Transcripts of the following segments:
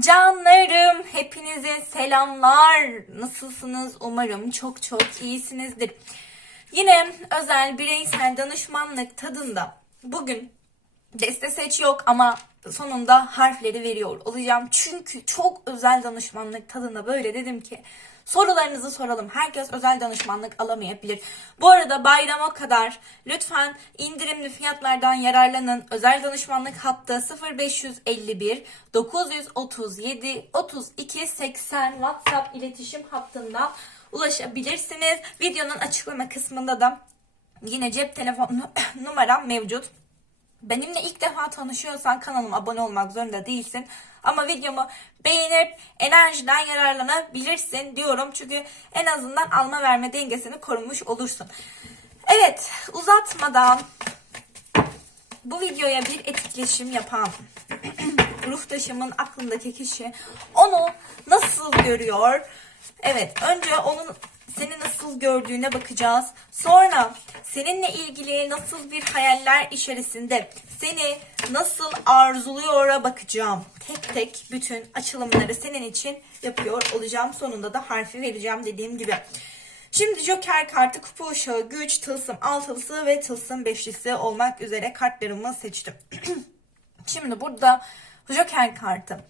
Canlarım, hepinize selamlar. Nasılsınız? Umarım çok çok iyisinizdir. Yine özel bireysel danışmanlık tadında bugün deste seç yok ama sonunda harfleri veriyor olacağım. Çünkü çok özel danışmanlık tadında böyle dedim ki sorularınızı soralım. Herkes özel danışmanlık alamayabilir. Bu arada bayrama kadar lütfen indirimli fiyatlardan yararlanın. Özel danışmanlık hattı 0551 937 32 80 WhatsApp iletişim hattından ulaşabilirsiniz. Videonun açıklama kısmında da yine cep telefonu numaram mevcut. Benimle ilk defa tanışıyorsan kanalıma abone olmak zorunda değilsin. Ama videomu beğenip enerjiden yararlanabilirsin diyorum. Çünkü en azından alma verme dengesini korumuş olursun. Evet uzatmadan bu videoya bir etkileşim yapan ruhtaşımın aklındaki kişi onu nasıl görüyor? Evet önce onun seni nasıl gördüğüne bakacağız. Sonra seninle ilgili nasıl bir hayaller içerisinde seni nasıl arzuluyor'a bakacağım. Tek tek bütün açılımları senin için yapıyor olacağım. Sonunda da harfi vereceğim dediğim gibi. Şimdi Joker kartı, kupa uşağı, güç, tılsım altılısı ve tılsım beşlisi olmak üzere kartlarımı seçtim. Şimdi burada Joker kartı.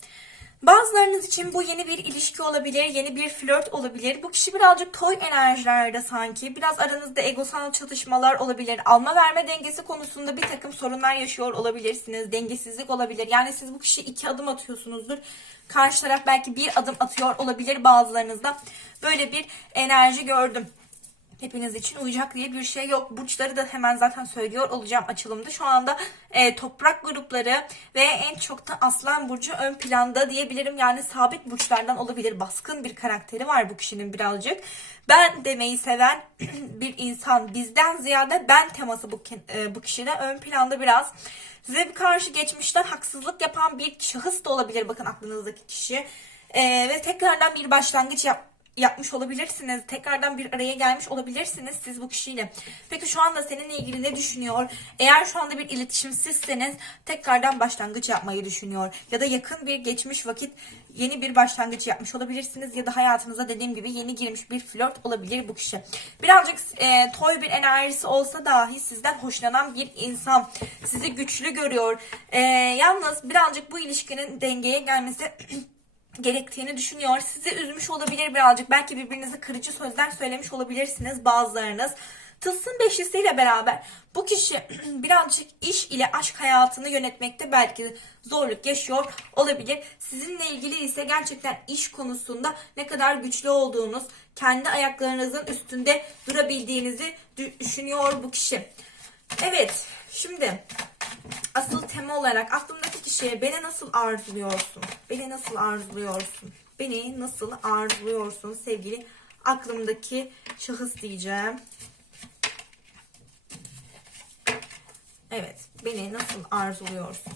Bazılarınız için bu yeni bir ilişki olabilir, yeni bir flört olabilir. Bu kişi birazcık toy enerjilerde sanki. Biraz aranızda egosal çatışmalar olabilir. Alma verme dengesi konusunda bir takım sorunlar yaşıyor olabilirsiniz. Dengesizlik olabilir. Yani siz bu kişi iki adım atıyorsunuzdur. Karşı taraf belki bir adım atıyor olabilir bazılarınızda. Böyle bir enerji gördüm hepiniz için uyacak diye bir şey yok. Burçları da hemen zaten söylüyor olacağım açılımda. Şu anda e, toprak grupları ve en çok da aslan burcu ön planda diyebilirim. Yani sabit burçlardan olabilir. Baskın bir karakteri var bu kişinin birazcık. Ben demeyi seven bir insan. Bizden ziyade ben teması bu, e, bu kişide ön planda biraz. Size bir karşı geçmişten haksızlık yapan bir şahıs da olabilir. Bakın aklınızdaki kişi. E, ve tekrardan bir başlangıç yap yapmış olabilirsiniz. Tekrardan bir araya gelmiş olabilirsiniz siz bu kişiyle. Peki şu anda seninle ilgili ne düşünüyor? Eğer şu anda bir iletişimsizseniz tekrardan başlangıç yapmayı düşünüyor. Ya da yakın bir geçmiş vakit yeni bir başlangıç yapmış olabilirsiniz. Ya da hayatınıza dediğim gibi yeni girmiş bir flört olabilir bu kişi. Birazcık e, toy bir enerjisi olsa dahi sizden hoşlanan bir insan. Sizi güçlü görüyor. E, yalnız birazcık bu ilişkinin dengeye gelmesi gerektiğini düşünüyor. Sizi üzmüş olabilir birazcık. Belki birbirinize kırıcı sözler söylemiş olabilirsiniz bazılarınız. Tılsım beşlisiyle beraber bu kişi birazcık iş ile aşk hayatını yönetmekte belki zorluk yaşıyor olabilir. Sizinle ilgili ise gerçekten iş konusunda ne kadar güçlü olduğunuz, kendi ayaklarınızın üstünde durabildiğinizi düşünüyor bu kişi. Evet, şimdi asıl tema olarak aklımdaki kişiye beni nasıl arzuluyorsun? Beni nasıl arzuluyorsun? Beni nasıl arzuluyorsun sevgili aklımdaki şahıs diyeceğim. Evet, beni nasıl arzuluyorsun?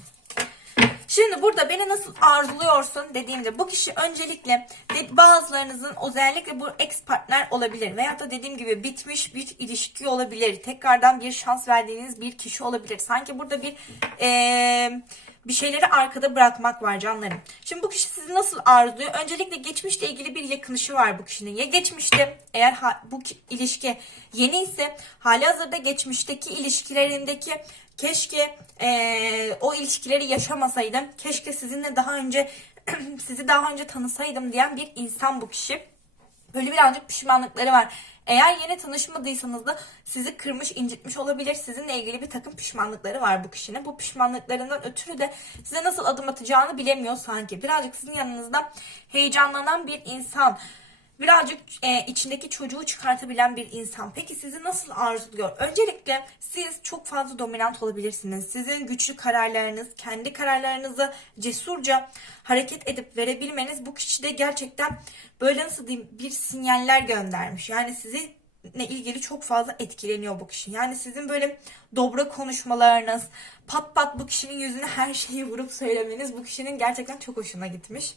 Şimdi burada beni nasıl arzuluyorsun dediğimde bu kişi öncelikle bazılarınızın özellikle bu ex partner olabilir. Veyahut da dediğim gibi bitmiş bir ilişki olabilir. Tekrardan bir şans verdiğiniz bir kişi olabilir. Sanki burada bir ee, bir şeyleri arkada bırakmak var canlarım. Şimdi bu kişi sizi nasıl arzuluyor? Öncelikle geçmişle ilgili bir yakınışı var bu kişinin. Ya geçmişte eğer bu ilişki yeni ise hali hazırda geçmişteki ilişkilerindeki keşke e, o ilişkileri yaşamasaydım. Keşke sizinle daha önce sizi daha önce tanısaydım diyen bir insan bu kişi. Böyle birazcık pişmanlıkları var. Eğer yeni tanışmadıysanız da sizi kırmış, incitmiş olabilir. Sizinle ilgili bir takım pişmanlıkları var bu kişinin. Bu pişmanlıklarından ötürü de size nasıl adım atacağını bilemiyor sanki. Birazcık sizin yanınızda heyecanlanan bir insan birazcık e, içindeki çocuğu çıkartabilen bir insan. Peki sizi nasıl arzuluyor? Öncelikle siz çok fazla dominant olabilirsiniz. Sizin güçlü kararlarınız, kendi kararlarınızı cesurca hareket edip verebilmeniz bu kişide gerçekten böyle nasıl diyeyim bir sinyaller göndermiş. Yani sizi ne ilgili çok fazla etkileniyor bu kişi. Yani sizin böyle dobra konuşmalarınız, pat pat bu kişinin yüzüne her şeyi vurup söylemeniz bu kişinin gerçekten çok hoşuna gitmiş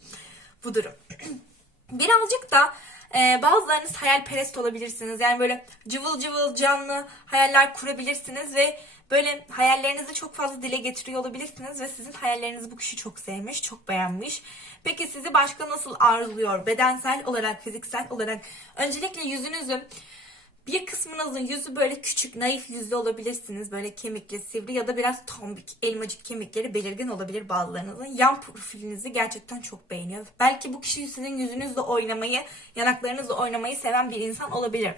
bu durum. Birazcık da e, bazılarınız hayalperest olabilirsiniz. Yani böyle cıvıl cıvıl canlı hayaller kurabilirsiniz ve Böyle hayallerinizi çok fazla dile getiriyor olabilirsiniz ve sizin hayallerinizi bu kişi çok sevmiş, çok beğenmiş. Peki sizi başka nasıl arzuluyor? Bedensel olarak, fiziksel olarak. Öncelikle yüzünüzün bir kısmınızın yüzü böyle küçük, naif yüzlü olabilirsiniz. Böyle kemikli, sivri ya da biraz tombik, elmacık kemikleri belirgin olabilir bazılarınızın. Yan profilinizi gerçekten çok beğeniyor. Belki bu kişi sizin yüzünüzle oynamayı, yanaklarınızla oynamayı seven bir insan olabilir.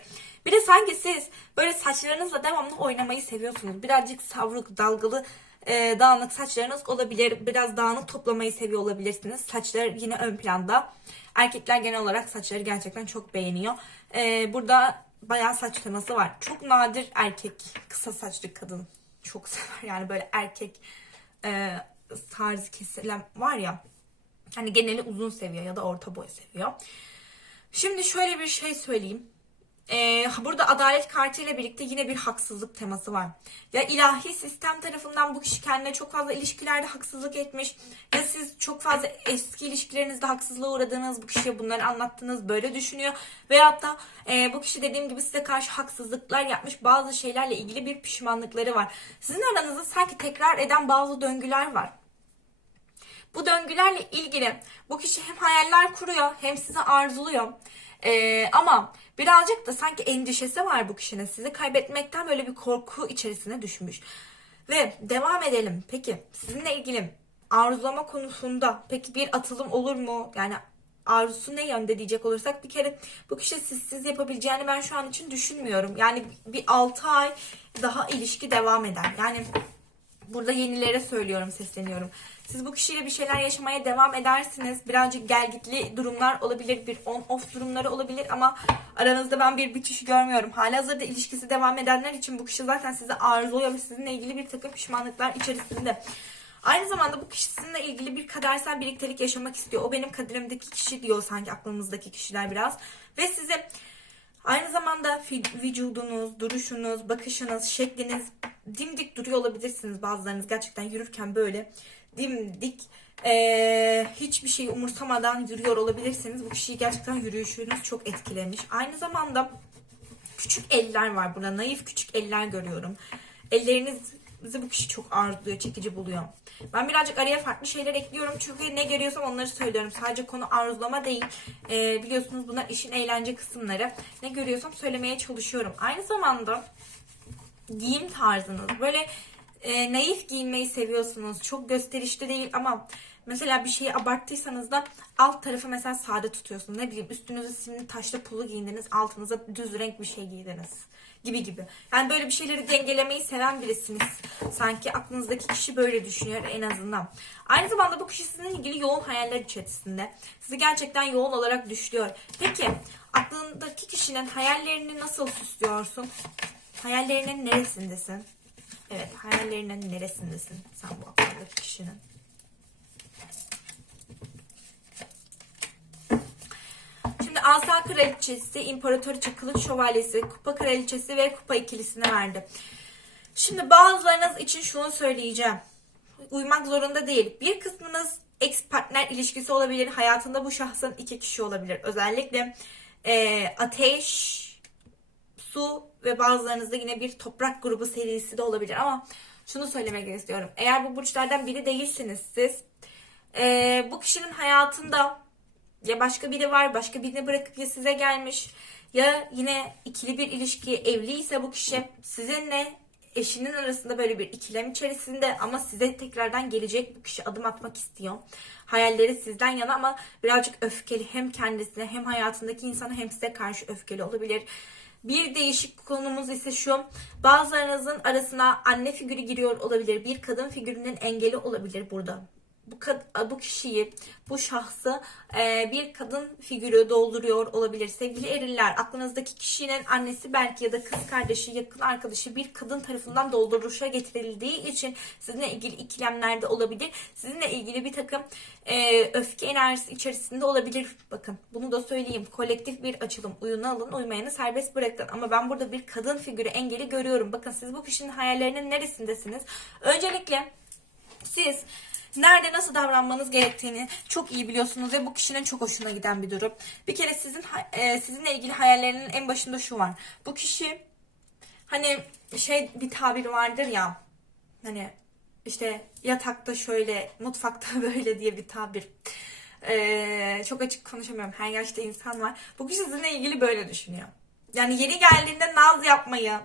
Bir de sanki siz böyle saçlarınızla devamlı oynamayı seviyorsunuz. Birazcık savruk, dalgalı, e, dağınık saçlarınız olabilir. Biraz dağınık toplamayı seviyor olabilirsiniz. Saçlar yine ön planda. Erkekler genel olarak saçları gerçekten çok beğeniyor. E, burada bayağı saç teması var. Çok nadir erkek kısa saçlı kadın çok sever. Yani böyle erkek e, tarzı kesilen var ya. Hani geneli uzun seviyor ya da orta boy seviyor. Şimdi şöyle bir şey söyleyeyim. Ee, burada adalet kartıyla birlikte yine bir haksızlık teması var. Ya ilahi sistem tarafından bu kişi kendine çok fazla ilişkilerde haksızlık etmiş. Ya siz çok fazla eski ilişkilerinizde haksızlığa uğradığınız bu kişiye bunları anlattınız böyle düşünüyor. Veyahut da e, bu kişi dediğim gibi size karşı haksızlıklar yapmış bazı şeylerle ilgili bir pişmanlıkları var. Sizin aranızda sanki tekrar eden bazı döngüler var. Bu döngülerle ilgili bu kişi hem hayaller kuruyor hem sizi arzuluyor. Ee, ama birazcık da sanki endişesi var bu kişinin. Sizi kaybetmekten böyle bir korku içerisine düşmüş. Ve devam edelim. Peki sizinle ilgili arzulama konusunda peki bir atılım olur mu? Yani arzusu ne yönde diyecek olursak bir kere bu kişi sizsiz yapabileceğini ben şu an için düşünmüyorum. Yani bir 6 ay daha ilişki devam eder. Yani Burada yenilere söylüyorum, sesleniyorum. Siz bu kişiyle bir şeyler yaşamaya devam edersiniz. Birazcık gelgitli durumlar olabilir, bir on-off durumları olabilir ama aranızda ben bir bitiş görmüyorum. Halihazırda ilişkisi devam edenler için bu kişi zaten sizi arzuluyor ve sizinle ilgili bir takım pişmanlıklar içerisinde. Aynı zamanda bu kişi sizinle ilgili bir kadersel birliktelik yaşamak istiyor. O benim kaderimdeki kişi diyor sanki aklımızdaki kişiler biraz. Ve sizi Aynı zamanda vücudunuz, duruşunuz, bakışınız, şekliniz dimdik duruyor olabilirsiniz bazılarınız gerçekten yürürken böyle dimdik eee, hiçbir şeyi umursamadan yürüyor olabilirsiniz. Bu kişiyi gerçekten yürüyüşünüz çok etkilemiş. Aynı zamanda küçük eller var burada. Naif küçük eller görüyorum. Ellerinizi bu kişi çok arzuluyor, çekici buluyor. Ben birazcık araya farklı şeyler ekliyorum. Çünkü ne görüyorsam onları söylüyorum. Sadece konu arzulama değil. Ee, biliyorsunuz bunlar işin eğlence kısımları. Ne görüyorsam söylemeye çalışıyorum. Aynı zamanda giyim tarzınız. Böyle e, naif giyinmeyi seviyorsunuz. Çok gösterişli değil ama mesela bir şeyi abarttıysanız da alt tarafı mesela sade tutuyorsunuz. Ne bileyim üstünüze simli taşlı pulu giyindiniz. Altınıza düz renk bir şey giydiniz. Gibi gibi. Yani böyle bir şeyleri dengelemeyi seven birisiniz. Sanki aklınızdaki kişi böyle düşünüyor en azından. Aynı zamanda bu kişi sizinle ilgili yoğun hayaller içerisinde. Sizi gerçekten yoğun olarak düşlüyor. Peki aklındaki kişinin hayallerini nasıl süslüyorsun? Hayallerinin neresindesin? Evet, hayallerinin neresindesin sen bu aklındaki kişinin? Şimdi Asa Kraliçesi, İmparatoriçe Kılıç Şövalyesi, Kupa Kraliçesi ve Kupa ikilisini verdi. Şimdi bazılarınız için şunu söyleyeceğim. Uymak zorunda değil. Bir kısmınız ex partner ilişkisi olabilir. Hayatında bu şahsın iki kişi olabilir. Özellikle eee, ateş, su ve bazılarınızda yine bir toprak grubu serisi de olabilir ama şunu söylemek istiyorum. Eğer bu burçlardan biri değilsiniz siz eee, bu kişinin hayatında ya başka biri var başka birini bırakıp ya size gelmiş ya yine ikili bir ilişki evliyse bu kişi sizinle eşinin arasında böyle bir ikilem içerisinde ama size tekrardan gelecek bu kişi adım atmak istiyor. Hayalleri sizden yana ama birazcık öfkeli hem kendisine hem hayatındaki insana hem size karşı öfkeli olabilir. Bir değişik konumuz ise şu. Bazılarınızın arasına anne figürü giriyor olabilir. Bir kadın figürünün engeli olabilir burada. Bu, bu kişiyi, bu şahsı e, bir kadın figürü dolduruyor olabilir. Sevgili eriller, aklınızdaki kişinin annesi belki ya da kız kardeşi, yakın arkadaşı bir kadın tarafından dolduruşa getirildiği için sizinle ilgili ikilemlerde olabilir. Sizinle ilgili bir takım e, öfke enerjisi içerisinde olabilir. Bakın bunu da söyleyeyim. Kolektif bir açılım. Uyunu alın, uymayanı serbest bırakın. Ama ben burada bir kadın figürü engeli görüyorum. Bakın siz bu kişinin hayallerinin neresindesiniz? Öncelikle siz nerede nasıl davranmanız gerektiğini çok iyi biliyorsunuz ve bu kişinin çok hoşuna giden bir durum. Bir kere sizin e, sizinle ilgili hayallerinin en başında şu var. Bu kişi Hani şey bir tabir vardır ya. Hani işte yatakta şöyle, mutfakta böyle diye bir tabir. Ee, çok açık konuşamıyorum. Her yaşta insan var. Bu kişi sizinle ilgili böyle düşünüyor. Yani yeri geldiğinde naz yapmayı,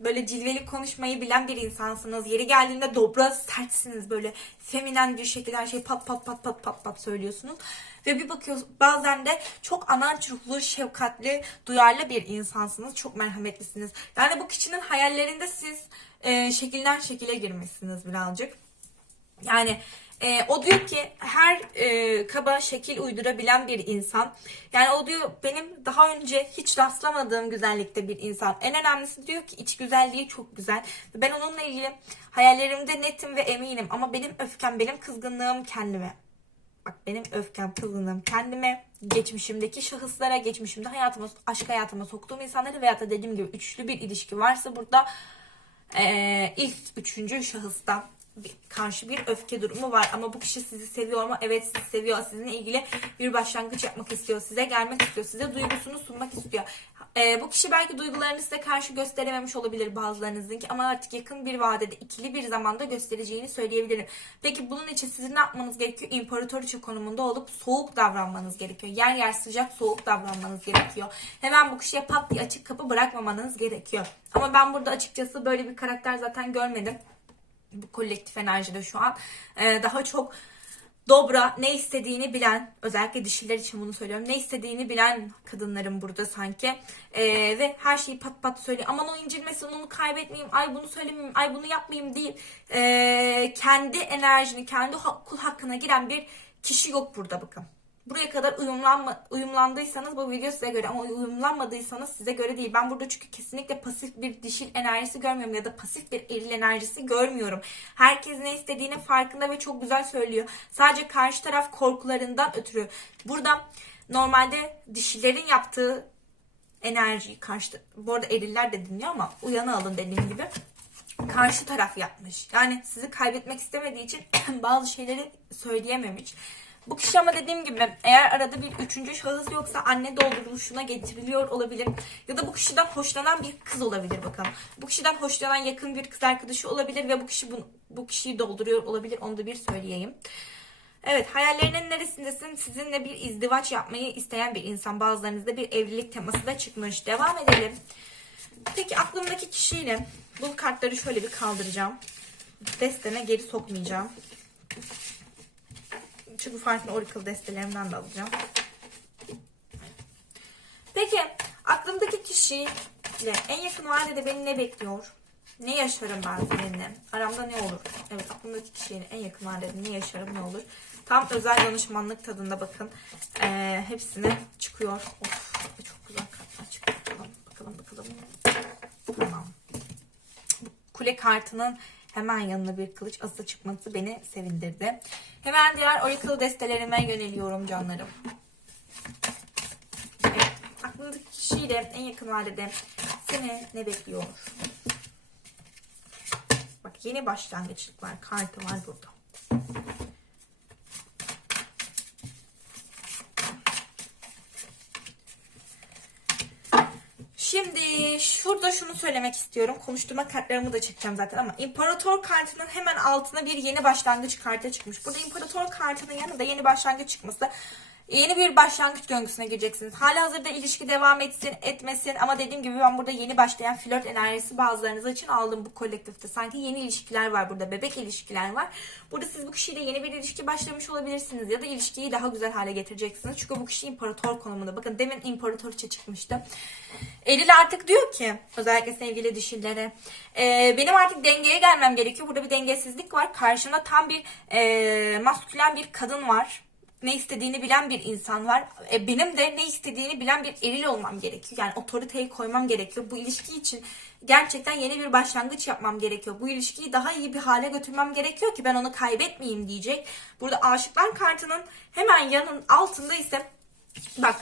böyle cilveli konuşmayı bilen bir insansınız. Yeri geldiğinde dobra sertsiniz. Böyle feminen bir şekilde her şeyi pat pat pat pat pat pat söylüyorsunuz. Ve bir bakıyorsunuz bazen de çok anaç ruhlu, şefkatli, duyarlı bir insansınız. Çok merhametlisiniz. Yani bu kişinin hayallerinde siz e, şekilden şekile girmişsiniz birazcık. Yani e, o diyor ki her e, kaba şekil uydurabilen bir insan. Yani o diyor benim daha önce hiç rastlamadığım güzellikte bir insan. En önemlisi diyor ki iç güzelliği çok güzel. Ben onunla ilgili hayallerimde netim ve eminim. Ama benim öfkem, benim kızgınlığım kendime. Bak benim öfkem, kızgınlığım kendime, geçmişimdeki şahıslara, geçmişimde hayatıma, aşk hayatıma soktuğum insanlara veyahut da dediğim gibi üçlü bir ilişki varsa burada ee, ilk üçüncü şahısta bir- karşı bir öfke durumu var ama bu kişi sizi seviyor mu? Evet sizi seviyor. Sizinle ilgili bir başlangıç yapmak istiyor. Size gelmek istiyor. Size duygusunu sunmak istiyor. Ee, bu kişi belki duygularını size karşı gösterememiş olabilir bazılarınızınki ama artık yakın bir vadede ikili bir zamanda göstereceğini söyleyebilirim. Peki bunun için sizin ne yapmanız gerekiyor? İmparatoriçe konumunda olup soğuk davranmanız gerekiyor. Yer yer sıcak soğuk davranmanız gerekiyor. Hemen bu kişiye pat diye açık kapı bırakmamanız gerekiyor. Ama ben burada açıkçası böyle bir karakter zaten görmedim bu kolektif enerjide şu an. Ee, daha çok dobra ne istediğini bilen özellikle dişiler için bunu söylüyorum ne istediğini bilen kadınların burada sanki. Ee, ve her şeyi pat pat söylüyor. Aman o incilmesin onu kaybetmeyeyim ay bunu söylemeyeyim ay bunu yapmayayım deyip ee, kendi enerjini kendi kul hakkına giren bir kişi yok burada bakın. Buraya kadar uyumlanma, uyumlandıysanız bu video size göre ama uyumlanmadıysanız size göre değil. Ben burada çünkü kesinlikle pasif bir dişil enerjisi görmüyorum ya da pasif bir eril enerjisi görmüyorum. Herkes ne istediğinin farkında ve çok güzel söylüyor. Sadece karşı taraf korkularından ötürü. Burada normalde dişilerin yaptığı enerjiyi karşı bu arada eriller de dinliyor ama uyanı alın dediğim gibi karşı taraf yapmış. Yani sizi kaybetmek istemediği için bazı şeyleri söyleyememiş. Bu kişi ama dediğim gibi eğer arada bir üçüncü şahıs yoksa anne dolduruluşuna getiriliyor olabilir. Ya da bu kişiden hoşlanan bir kız olabilir bakalım. Bu kişiden hoşlanan yakın bir kız arkadaşı olabilir ve bu kişi bu, bu kişiyi dolduruyor olabilir. Onu da bir söyleyeyim. Evet hayallerinin neresindesin? Sizinle bir izdivaç yapmayı isteyen bir insan. Bazılarınızda bir evlilik teması da çıkmış. Devam edelim. Peki aklımdaki kişiyle bu kartları şöyle bir kaldıracağım. Desteme geri sokmayacağım. Çünkü farklı Oracle destelerimden de alacağım. Peki aklımdaki kişiyle en yakın vadede beni ne bekliyor? Ne yaşarım ben seninle? Aramda ne olur? Evet aklımdaki kişiyle en yakın vadede ne yaşarım ne olur? Tam özel danışmanlık tadında bakın. Ee, hepsine çıkıyor. Of çok güzel kartlar çıktı. Bakalım bakalım bakalım. Tamam. Bu kule kartının hemen yanına bir kılıç aslı çıkması beni sevindirdi. Hemen diğer Oracle destelerime yöneliyorum canlarım. Evet, aklındaki kişiyle en yakın vadede seni ne bekliyor? Bak yeni başlangıçlıklar kartı var burada. Şimdi şurada şunu söylemek istiyorum. Konuşturma kartlarımı da çekeceğim zaten ama İmparator kartının hemen altına bir yeni başlangıç kartı çıkmış. Burada İmparator kartının yanında yeni başlangıç çıkması yeni bir başlangıç döngüsüne gireceksiniz. Hala hazırda ilişki devam etsin etmesin ama dediğim gibi ben burada yeni başlayan flört enerjisi bazılarınız için aldım bu kolektifte. Sanki yeni ilişkiler var burada. Bebek ilişkiler var. Burada siz bu kişiyle yeni bir ilişki başlamış olabilirsiniz ya da ilişkiyi daha güzel hale getireceksiniz. Çünkü bu kişi imparator konumunda. Bakın demin imparatoriçe çıkmıştı. Eril artık diyor ki özellikle sevgili dişillere "Ee, benim artık dengeye gelmem gerekiyor. Burada bir dengesizlik var. Karşımda tam bir e, maskülen bir kadın var. Ne istediğini bilen bir insan var. E, benim de ne istediğini bilen bir eril olmam gerekiyor. Yani otoriteyi koymam gerekiyor. Bu ilişki için gerçekten yeni bir başlangıç yapmam gerekiyor. Bu ilişkiyi daha iyi bir hale götürmem gerekiyor ki ben onu kaybetmeyeyim diyecek. Burada aşıklar kartının hemen yanın altında ise bak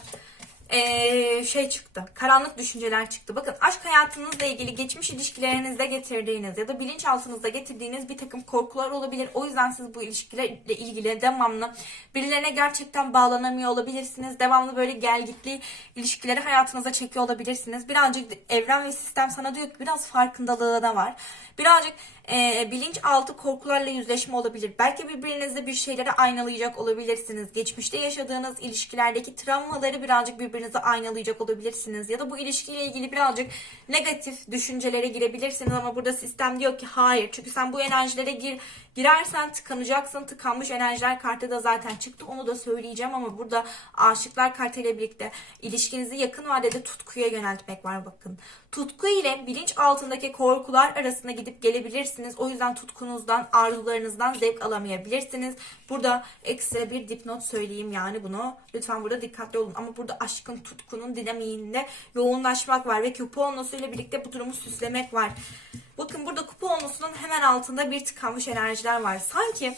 ee, şey çıktı. Karanlık düşünceler çıktı. Bakın aşk hayatınızla ilgili geçmiş ilişkilerinizde getirdiğiniz ya da bilinçaltınızda getirdiğiniz bir takım korkular olabilir. O yüzden siz bu ilişkilerle ilgili devamlı birilerine gerçekten bağlanamıyor olabilirsiniz. Devamlı böyle gelgitli ilişkileri hayatınıza çekiyor olabilirsiniz. Birazcık evren ve sistem sana diyor ki biraz farkındalığı da var. Birazcık e, bilinçaltı korkularla yüzleşme olabilir. Belki birbirinizle bir şeyleri aynalayacak olabilirsiniz. Geçmişte yaşadığınız ilişkilerdeki travmaları birazcık birbirinize aynalayacak olabilirsiniz. Ya da bu ilişkiyle ilgili birazcık negatif düşüncelere girebilirsiniz ama burada sistem diyor ki hayır. Çünkü sen bu enerjilere gir, girersen tıkanacaksın. Tıkanmış enerjiler kartı da zaten çıktı. Onu da söyleyeceğim ama burada aşıklar kartıyla birlikte ilişkinizi yakın vadede tutkuya yöneltmek var bakın. Tutku ile bilinç altındaki korkular arasında gidip gelebilirsiniz. O yüzden tutkunuzdan, arzularınızdan zevk alamayabilirsiniz. Burada ekstra bir dipnot söyleyeyim yani bunu. Lütfen burada dikkatli olun. Ama burada aşkın, tutkunun dinamiğinde yoğunlaşmak var ve kupa olmasıyla birlikte bu durumu süslemek var. Bakın burada kupa olmasının hemen altında bir tıkanmış enerjiler var. Sanki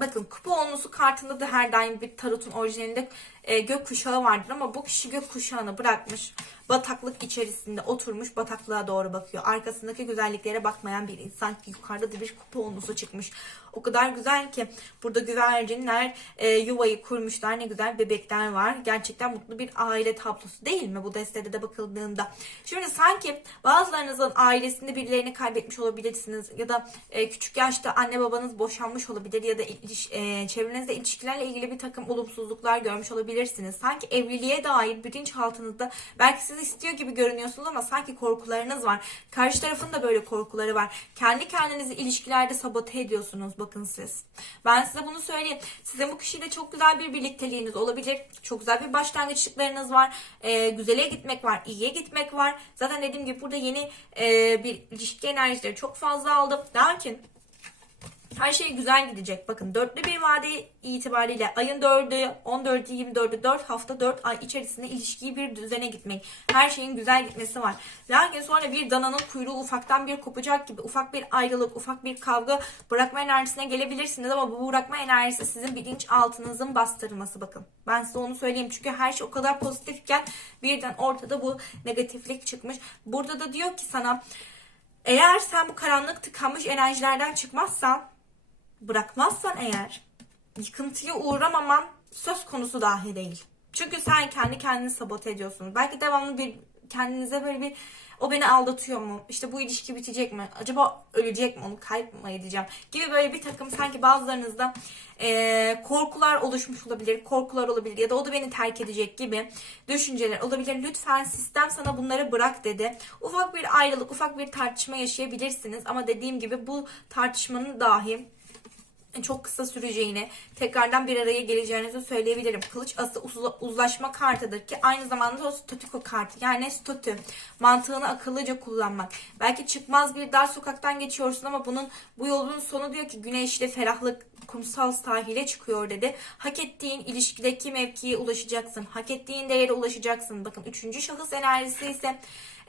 Bakın kupa olması kartında da her daim bir tarotun orijinalinde e, gök kuşağı vardır ama bu kişi gök kuşağını bırakmış. Bataklık içerisinde oturmuş bataklığa doğru bakıyor. Arkasındaki güzelliklere bakmayan bir insan ki yukarıda da bir kupa olması çıkmış. O kadar güzel ki burada güvercinler e, yuvayı kurmuşlar. Ne güzel bebekler var. Gerçekten mutlu bir aile tablosu değil mi bu destede de bakıldığında? Şimdi sanki bazılarınızın ailesinde birilerini kaybetmiş olabilirsiniz ya da e, küçük yaşta anne babanız boşanmış olabilir ya da e, çevrenizde ilişkilerle ilgili bir takım olumsuzluklar görmüş olabilirsiniz. Sanki evliliğe dair bilinçaltınızda belki siz istiyor gibi görünüyorsunuz ama sanki korkularınız var. Karşı tarafın da böyle korkuları var. Kendi kendinizi ilişkilerde sabote ediyorsunuz bakın siz. Ben size bunu söyleyeyim. Sizin bu kişiyle çok güzel bir birlikteliğiniz olabilir. Çok güzel bir başlangıçlıklarınız var. Ee, güzele gitmek var. iyiye gitmek var. Zaten dediğim gibi burada yeni e, bir ilişki enerjileri çok fazla aldım. Lakin her şey güzel gidecek. Bakın dörtlü bir vade itibariyle ayın 4'ü, 14'ü, 24'ü 4 hafta 4 ay içerisinde ilişkiyi bir düzene gitmek. Her şeyin güzel gitmesi var. Lakin sonra bir dananın kuyruğu ufaktan bir kopacak gibi ufak bir ayrılık, ufak bir kavga bırakma enerjisine gelebilirsiniz ama bu bırakma enerjisi sizin bilinç altınızın bastırması bakın. Ben size onu söyleyeyim çünkü her şey o kadar pozitifken birden ortada bu negatiflik çıkmış. Burada da diyor ki sana eğer sen bu karanlık tıkanmış enerjilerden çıkmazsan bırakmazsan eğer yıkıntıya uğramaman söz konusu dahi değil. Çünkü sen kendi kendini sabote ediyorsun. Belki devamlı bir kendinize böyle bir o beni aldatıyor mu? İşte bu ilişki bitecek mi? Acaba ölecek mi? Onu kayıp mı edeceğim? Gibi böyle bir takım sanki bazılarınızda e, korkular oluşmuş olabilir. Korkular olabilir ya da o da beni terk edecek gibi düşünceler olabilir. Lütfen sistem sana bunları bırak dedi. Ufak bir ayrılık, ufak bir tartışma yaşayabilirsiniz. Ama dediğim gibi bu tartışmanın dahi çok kısa süreceğini, tekrardan bir araya geleceğinizi söyleyebilirim. Kılıç ası uzlaşma kartıdır ki aynı zamanda o statüko kartı. Yani statü. Mantığını akıllıca kullanmak. Belki çıkmaz bir dar sokaktan geçiyorsun ama bunun bu yolun sonu diyor ki güneşli ferahlık kumsal sahile çıkıyor dedi. Hak ettiğin ilişkideki mevkiye ulaşacaksın. Hak ettiğin değere ulaşacaksın. Bakın üçüncü şahıs enerjisi ise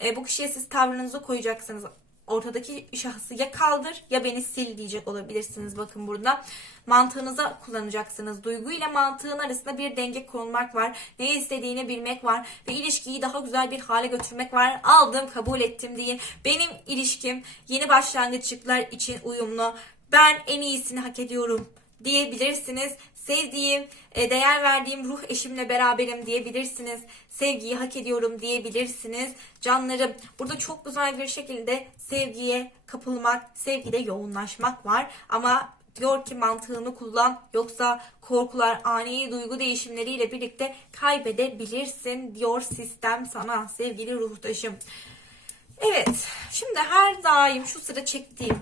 e, bu kişiye siz tavrınızı koyacaksınız ortadaki şahsı ya kaldır ya beni sil diyecek olabilirsiniz. Bakın burada mantığınıza kullanacaksınız. Duygu ile mantığın arasında bir denge kurulmak var. Ne istediğini bilmek var ve ilişkiyi daha güzel bir hale götürmek var. Aldım, kabul ettim deyin. Benim ilişkim yeni başlangıçlıklar için uyumlu. Ben en iyisini hak ediyorum diyebilirsiniz. Sevdiğim, e, değer verdiğim ruh eşimle beraberim diyebilirsiniz. Sevgiyi hak ediyorum diyebilirsiniz. Canlarım burada çok güzel bir şekilde sevgiye kapılmak, sevgide yoğunlaşmak var. Ama diyor ki mantığını kullan yoksa korkular, ani duygu değişimleriyle birlikte kaybedebilirsin diyor sistem sana sevgili ruhtaşım. Evet, şimdi her daim şu sıra çektiğim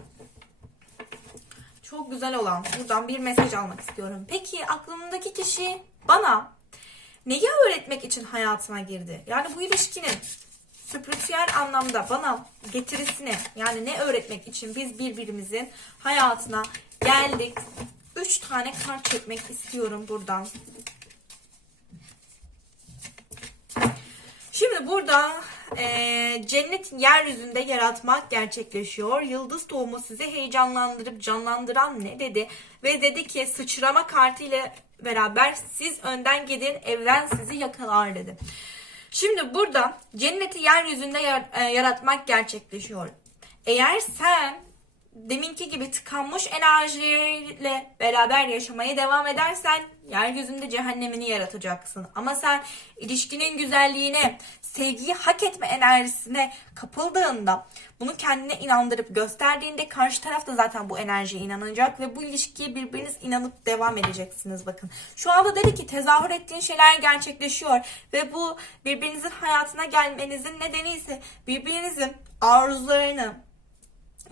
çok güzel olan buradan bir mesaj almak istiyorum. Peki aklımdaki kişi bana neyi öğretmek için hayatıma girdi? Yani bu ilişkinin spiritüel anlamda bana getirisini yani ne öğretmek için biz birbirimizin hayatına geldik. Üç tane kart çekmek istiyorum buradan. Şimdi burada e, cennet yeryüzünde yaratmak gerçekleşiyor. Yıldız tohumu sizi heyecanlandırıp canlandıran ne dedi? Ve dedi ki sıçrama kartı ile beraber siz önden gidin evren sizi yakalar dedi. Şimdi burada cenneti yeryüzünde e, yaratmak gerçekleşiyor. Eğer sen deminki gibi tıkanmış enerjileriyle beraber yaşamaya devam edersen yeryüzünde cehennemini yaratacaksın. Ama sen ilişkinin güzelliğine, sevgiyi hak etme enerjisine kapıldığında, bunu kendine inandırıp gösterdiğinde karşı taraf da zaten bu enerjiye inanacak ve bu ilişkiye birbiriniz inanıp devam edeceksiniz bakın. Şu anda dedi ki tezahür ettiğin şeyler gerçekleşiyor ve bu birbirinizin hayatına gelmenizin nedeni ise birbirinizin arzularını,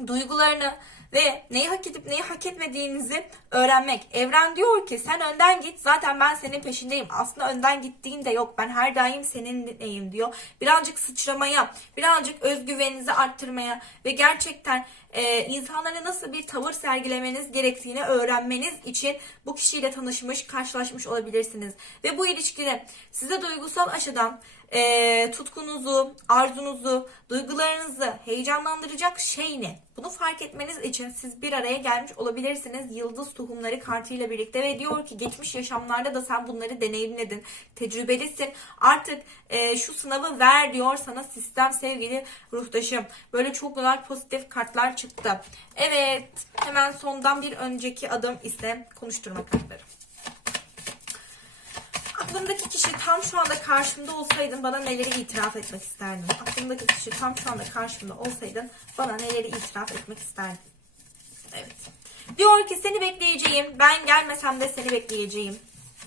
duygularını ve neyi hak edip neyi hak etmediğinizi öğrenmek. Evren diyor ki sen önden git zaten ben senin peşindeyim. Aslında önden gittiğin de yok ben her daim seninleyim diyor. Birazcık sıçramaya, birazcık özgüveninizi arttırmaya ve gerçekten e, insanlara nasıl bir tavır sergilemeniz gerektiğini öğrenmeniz için bu kişiyle tanışmış, karşılaşmış olabilirsiniz. Ve bu ilişkide size duygusal aşıdan e, tutkunuzu, arzunuzu, duygularınızı heyecanlandıracak şey ne? Bunu fark etmeniz için siz bir araya gelmiş olabilirsiniz yıldız tohumları kartıyla birlikte ve diyor ki geçmiş yaşamlarda da sen bunları deneyimledin, tecrübelisin. Artık e, şu sınavı ver diyor sana sistem sevgili ruhtaşım. Böyle çok güzel pozitif kartlar çıktı. Evet hemen sondan bir önceki adım ise konuşturma kartları. Aklımdaki kişi tam şu anda karşımda olsaydın bana neleri itiraf etmek isterdin? Aklımdaki kişi tam şu anda karşımda olsaydın bana neleri itiraf etmek isterdin? Evet. Diyor ki seni bekleyeceğim. Ben gelmesem de seni bekleyeceğim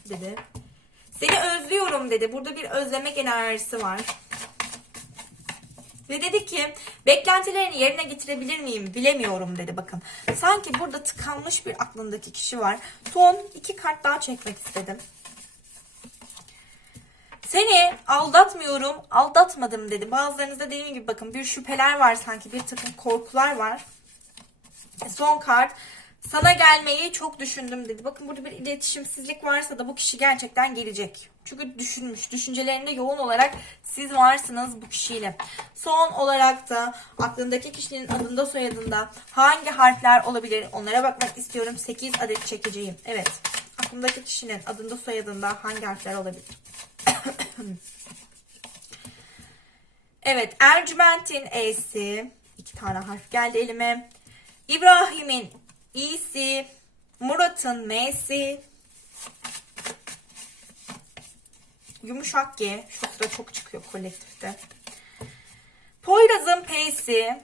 dedi. Seni özlüyorum dedi. Burada bir özlemek enerjisi var. Ve dedi ki beklentilerini yerine getirebilir miyim bilemiyorum dedi bakın. Sanki burada tıkanmış bir aklındaki kişi var. Son iki kart daha çekmek istedim. Seni aldatmıyorum, aldatmadım dedi. Bazılarınızda dediğim gibi bakın bir şüpheler var sanki, bir takım korkular var. E, Son kart. Sana gelmeyi çok düşündüm dedi. Bakın burada bir iletişimsizlik varsa da bu kişi gerçekten gelecek. Çünkü düşünmüş. Düşüncelerinde yoğun olarak siz varsınız bu kişiyle. Son olarak da aklındaki kişinin adında soyadında hangi harfler olabilir onlara bakmak istiyorum. 8 adet çekeceğim. Evet. Aklımdaki kişinin adında soyadında hangi harfler olabilir? Evet, Ercüment'in E'si. iki tane harf geldi elime. İbrahim'in İ'si. Murat'ın M'si. Yumuşak G. Şu sıra çok çıkıyor kolektifte. Poyraz'ın P'si.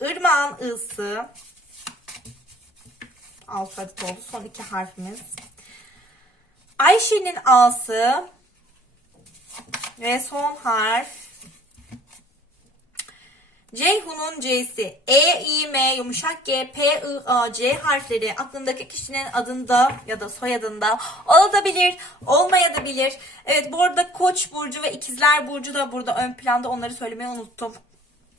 Irmak'ın I'sı. Alt adet oldu. Son iki harfimiz. Ayşe'nin A'sı ve son harf Ceyhun'un C'si. E, I, M, yumuşak G, P, I, A, C harfleri aklındaki kişinin adında ya da soyadında olabilir, olmayabilir. Evet bu arada Koç burcu ve İkizler burcu da burada ön planda onları söylemeyi unuttum.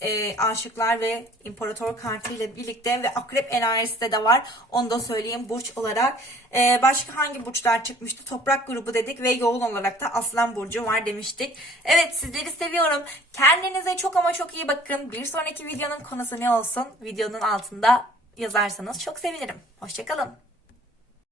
E, aşıklar ve imparator kartı ile birlikte ve akrep enerjisi de, de var. Onu da söyleyeyim burç olarak. E, başka hangi burçlar çıkmıştı? Toprak grubu dedik ve yoğun olarak da aslan burcu var demiştik. Evet sizleri seviyorum. Kendinize çok ama çok iyi bakın. Bir sonraki videonun konusu ne olsun? Videonun altında yazarsanız çok sevinirim. Hoşçakalın.